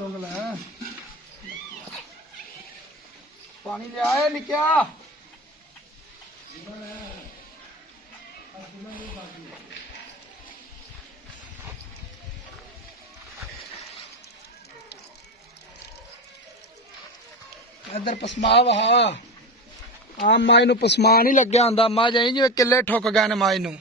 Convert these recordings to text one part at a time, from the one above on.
चुग ले पानी ले आए निक्या इधर पसमा वहा आम माई नू पसमा नहीं लग्या हुंदा मां जाई जिवें किले ठुक गए ने माई नू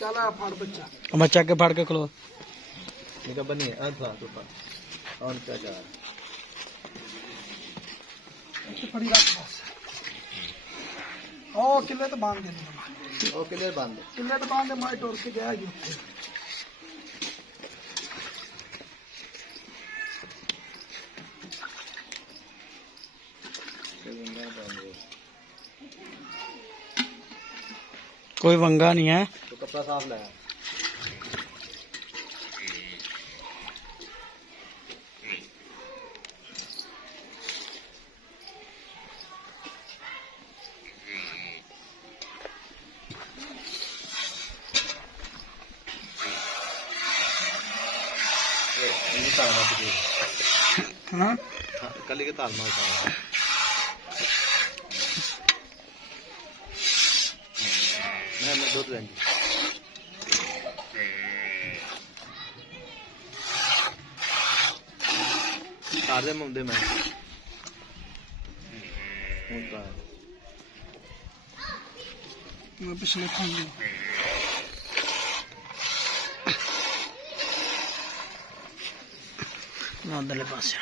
चल फाड़ बच्चा के फाड़ के खलो बनी और क्या जा फड़ी रख बस ओ किले तो बांध दे ओ किले बांध दे माई टोर के गया जी कोई वंगा नहीं है तो कपड़ा साफ लाया हाँ कल के ताल मार मैं दूध लेंगे तार मुंडे में पिछले खाने उधरले पास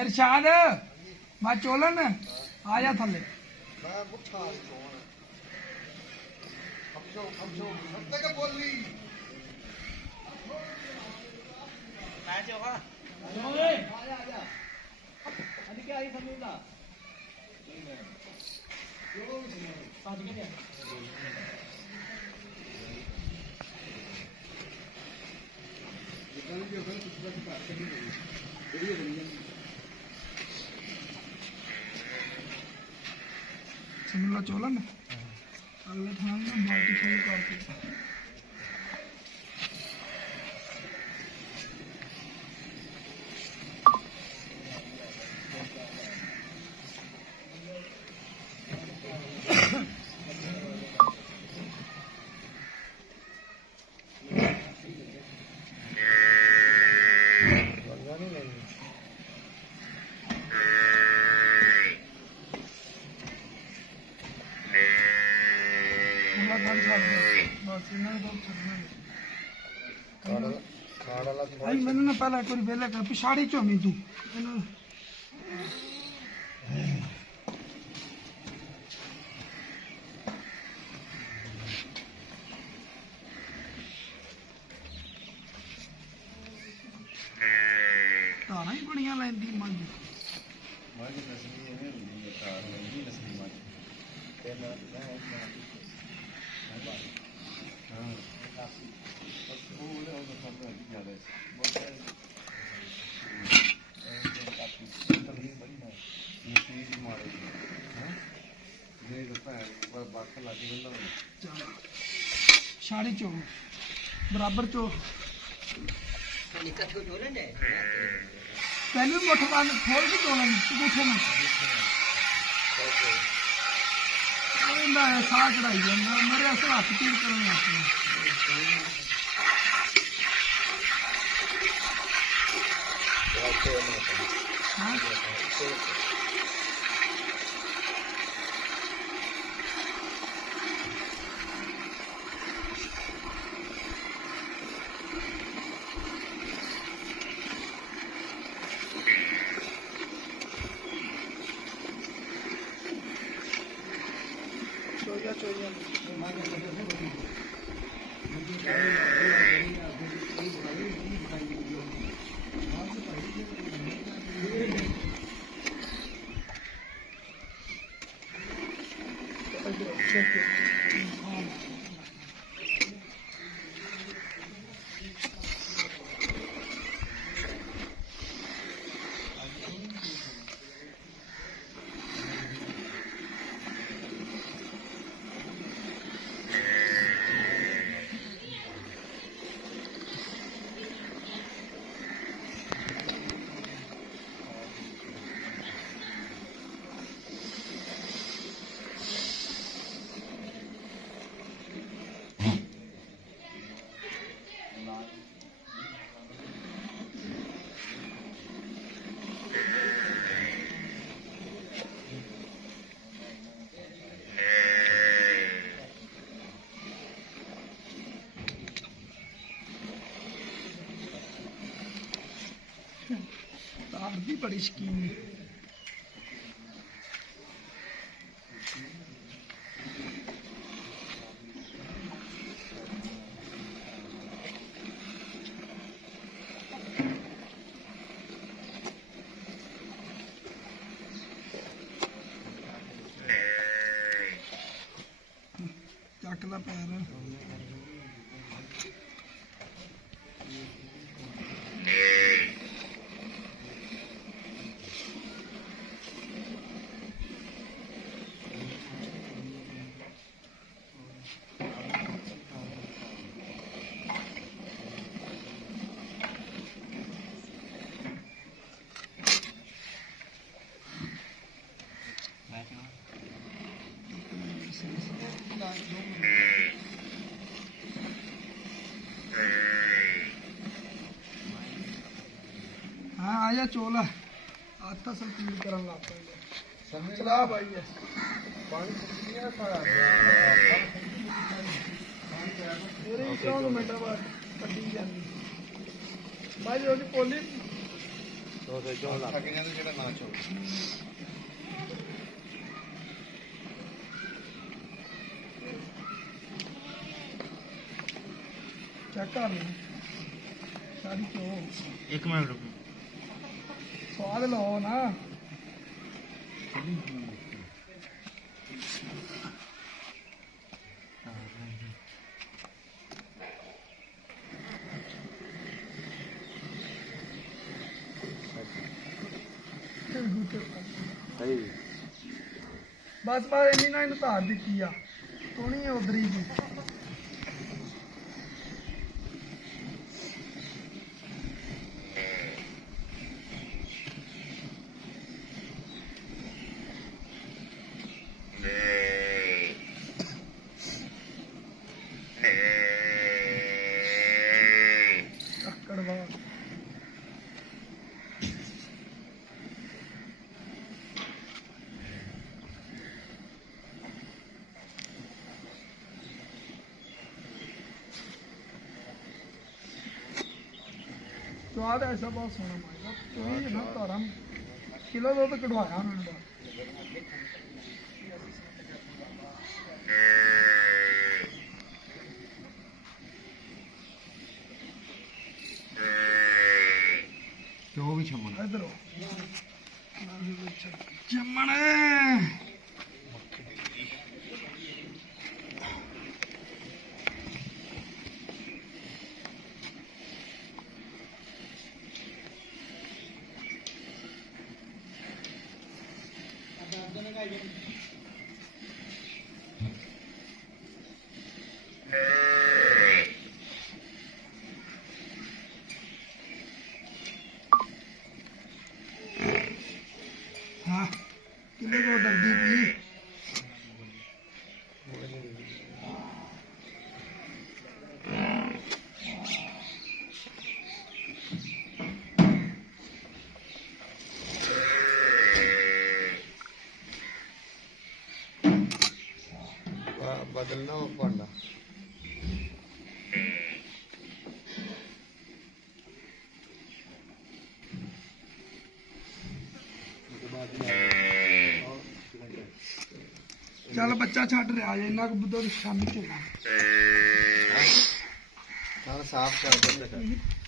इरशाद मैं चोलन आ जा थले ਸਮਝਲਾ ਚੋਲਾ ਮੈਂ ਅਗਲੇ ਥਾਂ ਨਾ ਬਾਲਟੀ ਫੁੱਲ ਕਰਕੇ ਭਾਈ ਮੈਨੂੰ ਨਾ ਪਹਿਲਾਂ ਕੋਈ ਵੇਲੇ ਕਰ ਪਿਛਾੜੀ ਝੋਮੀ ਤੂੰ ਇਹਨੂੰ ਧਾਰਾਂ ਹੀ ਬੜੀਆਂ ਲੈਂਦੀ ਮੱਝ ਛਾੜੀ ਚੋ ਬਰਾਬਰ ਚੋ ਪਹਿਲੇ ਮੁੱਠ ਬੰਦ ਖੋਲ ਕੇ ਚੋਲਾਂ ਪੁੱਠੇ ਨਾ ਉਹਦਾ ਸਾਹ ਚੜਾਈ ਜਾਂਦਾ ਮੇਰੇ ਅਸਲ ਹੱਥ ਪੀੜ ਕਰਨ ਲੱਗ ਪਿਆ ਹਾਂ ਤਾਰ ਦੀ ਬੜੀ ਸ਼ਕੀਨ ਹੈ ਚੱਕ ਲਾ ਪੈਰ हाँ आजा चोला आता सब पीड़ करन लग पे चला भाई है पानी पीया सारा तेरे 100 मिनट बाद कटी जानी भाई ओदी पोली तो से जो ला के जाने जेड़ा ना चो चेक कर ले ਸਾਰੀ ਚੋ ਇੱਕ ਮਿੰਟ ਰੁਕੋ ਸਵਾਦ ਲਓ ਨਾ ਸਹੀ ਬਸ ਬਸ ਇੰਨੀ ਨਾ ਇਹਨੂੰ ਧਾਰ ਦਿੱਤੀ ਆ ਸੋਹਣੀ ਆ ਉਧਰੀ ਜੀ ਕੜਵਾ ਸਵਾਦ ਐਸਾ ਬਹੁਤ ਸੋਹਣਾ ਮਾਇਦਾ ਕੋਈ ਨਾ ਧਾਰਾਂ ਕਿਲੋ ਦੁੱਧ ਕਢਵਾਇਆ ਉਹਨਾਂ ਨੇ ਕਿਉਂ ਵੀ ਛਮਣ ਇਧਰ ਜੰਮਣ हाँ किले को डरदी पी बदलना पड़ना चल बच्चा छट रहा है इन्ना दुध शामी चलना साफ कर दे